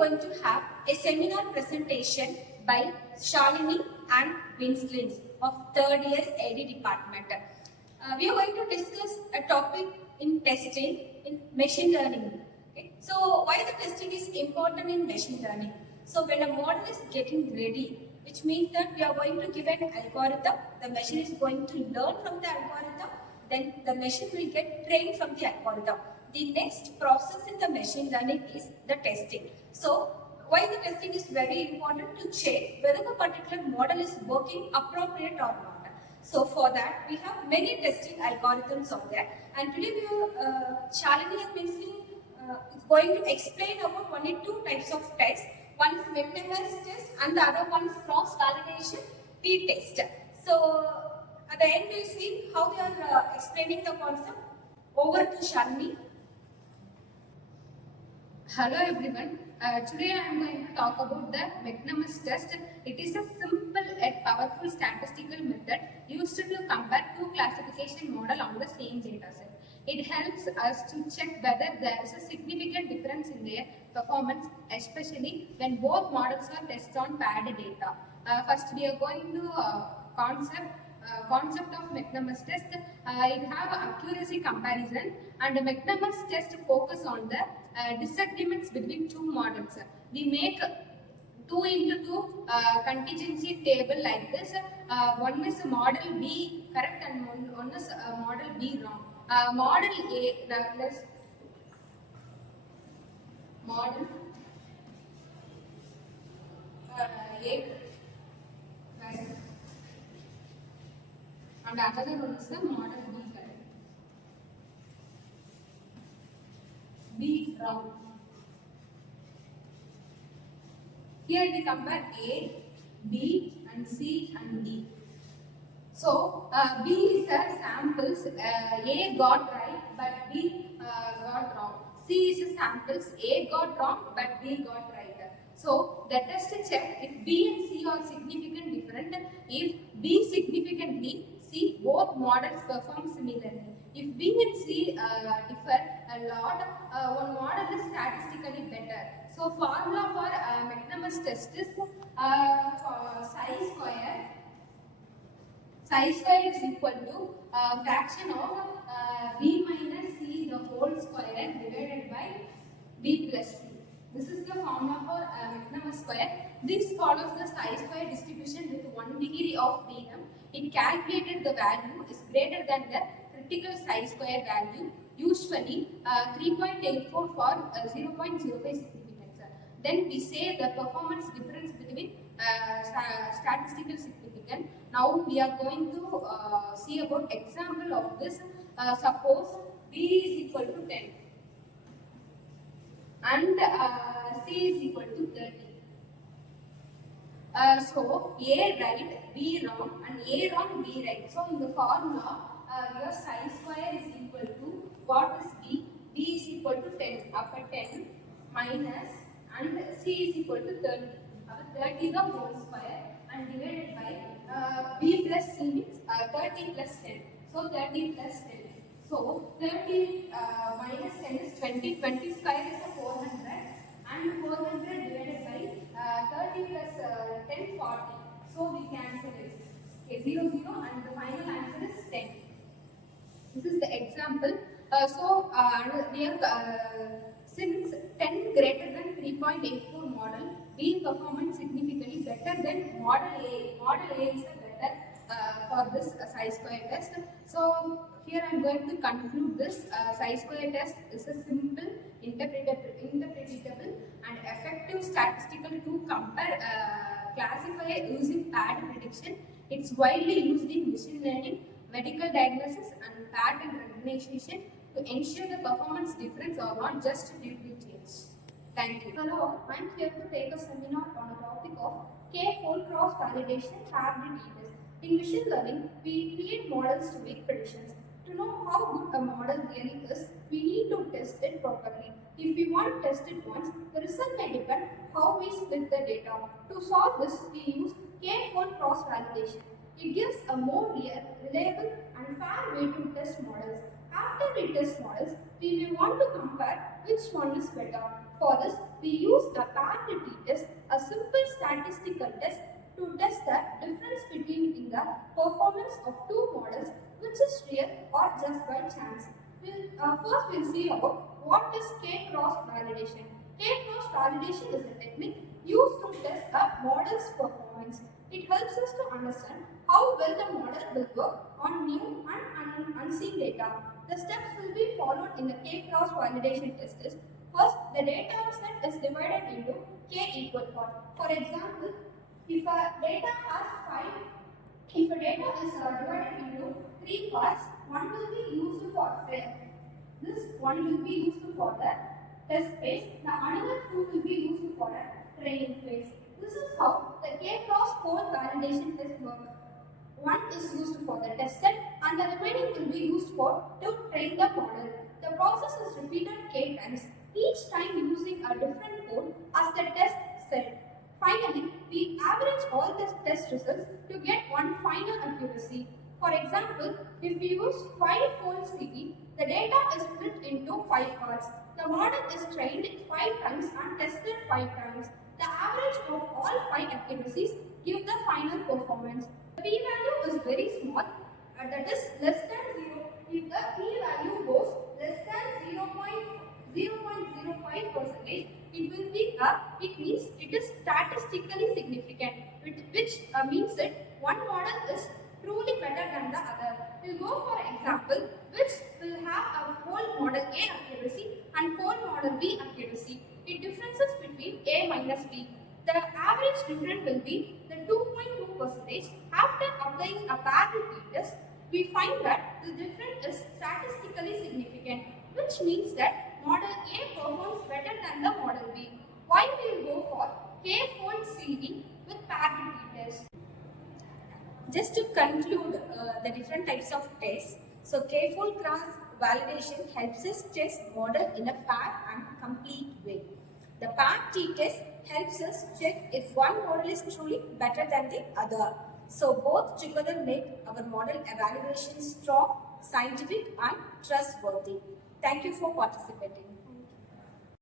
going to have a seminar presentation by Shalini and Winston of 3rd year AD department. We are going to discuss a topic in testing in machine learning. Okay? So why the testing is important in machine learning? So when a model is getting ready, which means that we are going to give an algorithm, the machine is going to learn from the algorithm, then the machine will get trained from the algorithm. The next process in the machine learning is the testing. So why the testing is very important? To check whether the particular model is working appropriate or not. So for that we have many testing algorithms out there, and today we are Shalini and Winston is going to explain about only two types of tests. One is McNemar's test and the other one is cross-validation t-test. So at the end we'll see how they are explaining the concept. Over to Shalini. Hello everyone. Today I am going to talk about the McNemar's test. It is a simple yet powerful statistical method used to compare two classification models on the same dataset. It helps us to check whether there is a significant difference in their performance, especially when both models are tested on paired data. First, we are going to concept of McNemar's test. It have accuracy comparison, and the McNemar's test focus on the disagreements between two models. We make 2 into 2 contingency table like this. One is model B correct and one is model B wrong. Model A, let's model A correct, and another one is the model B correct, B wrong. Here we compare A, B and C and D. So B is the samples, A got right but B got wrong. C is the samples, A got wrong but B got right. So the test check if B and C are significant different. If B significantly, C both models perform similarly. If B and C differ a lot, one model is statistically better. So formula for McNemar's test is for psi square is equal to fraction of B minus C the whole square divided by B plus C. This is the formula for McNemar's square. This follows the psi square distribution with 1 degree of freedom. It calculated the value is greater than the critical psi square value, usually 3.84 for 0.05 significance. Then we say the performance difference between statistical significance. Now we are going to see about example of this. Suppose B is equal to 10 and C is equal to 30. So A right, B wrong, and A wrong, B right. So in the formula, your psi square is equal to what is B? B is equal to 10, upper 10 minus, and C is equal to 30. 30 the whole square and divided by B plus C means 30 plus 10. So 30 plus 10. So 30 minus 10 is 20. 20 square is 400, and 400 divided by 30 plus 10, 40. So we cancel it. Okay, 0, 0, and the final answer is 10. This is the example. We are since 10 greater than 3.84 model, B performance significantly better than model A. Model A is better for this psi square test. So here I am going to conclude this psi square test is a simple, interpretable and effective statistical to compare classifier using paired prediction. It's widely used in machine learning, medical diagnosis and pattern recognition to ensure the performance difference or not just due to change. Thank you. Hello, I am here to take a seminar on a topic of K-fold cross-validation paired test. In machine learning, we create models to make predictions. To know how good a model really is, we need to test it properly. If we want to test it once, the result may depend how we split the data. To solve this, we use K-fold cross-validation. It gives a more reliable and fair way to test models. After parity test models, we may want to compare which one is better. For this, we use a parity test, a simple statistical test to test the difference between in the performance of two models, which is real or just by chance. First, we'll see about what is K-cross validation. K-cross validation is a technique used to test a model's performance. It helps us to understand how well the model will work on new and unseen data. The steps will be followed in the K-cross validation test is, first, the data set is divided into K equal 4. For example, if a data has 5, if a data is divided into 3 parts, one will be used for this one will be used for the test phase, the another two will be used for a training phase. This is how the K-cross code validation test works. One is used for the test set and the remaining will be used for to train the model. The process is repeated K times, each time using a different code as the test set. Finally, we average all the test results to get one final accuracy. For example, if we use 5-fold CD, the data is split into 5 parts. The model is trained 5 times and tested 5 times. The average of all 5 accuracies give the final performance. The p-value is very small, that is less than 0. If the p-value goes less than 0.05%, it means it is statistically significant, which means that one model is truly better than the other. We'll go for example, which will have a whole model A accuracy and whole model B accuracy. It differences between A minus B. The average difference will be the 2.2%. After applying a parity test, we find that the difference is statistically significant, which means that model A performs better than the model B. Why we will go for K-fold CD with parity test? Just to conclude the different types of tests, so K-fold cross validation helps us test model in a fair and complete way. The parity test helps us check if one model is truly better than the other. So both together make our model evaluation strong, scientific and trustworthy. Thank you for participating.